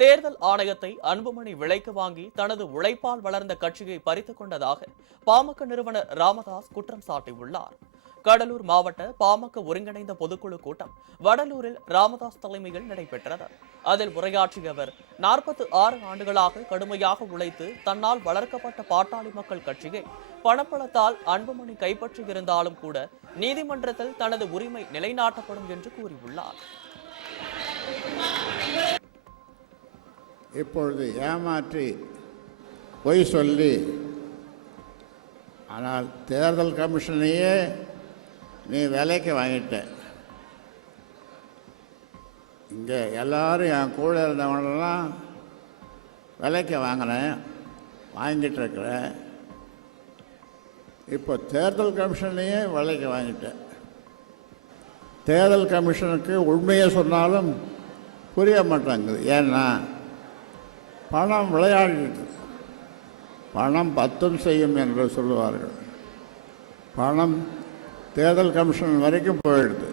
தேர்தல் ஆணையத்தை அன்புமணி விலைக்கு வாங்கி தனது உழைப்பால் வளர்ந்த கட்சியை பறித்துக் கொண்டதாக பாமக நிறுவனர் ராமதாஸ் குற்றம் சாட்டியுள்ளார். கடலூர் மாவட்ட பாமக ஒருங்கிணைந்த பொதுக்குழு கூட்டம் வடலூரில் ராமதாஸ் தலைமையில் நடைபெற்றது. அதில் உரையாற்றிய அவர் 46 ஆண்டுகளாக கடுமையாக உழைத்து தன்னால் வளர்க்கப்பட்ட பாட்டாளி மக்கள் கட்சியை பணப்பணத்தால் அன்புமணி கைப்பற்றியிருந்தாலும் கூட நீதிமன்றத்தில் தனது உரிமை நிலைநாட்டப்படும் என்று கூறியுள்ளார். இப்பொழுது ஏமாற்றி பொய் சொல்லி, ஆனால் தேர்தல் கமிஷனையே நீ விலைக்கு வாங்கிட்ட. இங்கே எல்லாரும் என் கூட இருந்தவங்களெல்லாம் விலைக்கு வாங்கினேன், வாங்கிட்டு இருக்கிறேன். இப்போ தேர்தல் கமிஷனையே விலைக்கு வாங்கிட்டேன். தேர்தல் கமிஷனுக்கு உண்மையை சொன்னாலும் புரிய மாட்டேங்குது. ஏன்னா பணம் விளையாடிட்டு, பணம் பத்தும் செய்யும் என்று சொல்லுவார்கள். பணம் தேர்தல் கமிஷன் வரைக்கும் போயிடுது.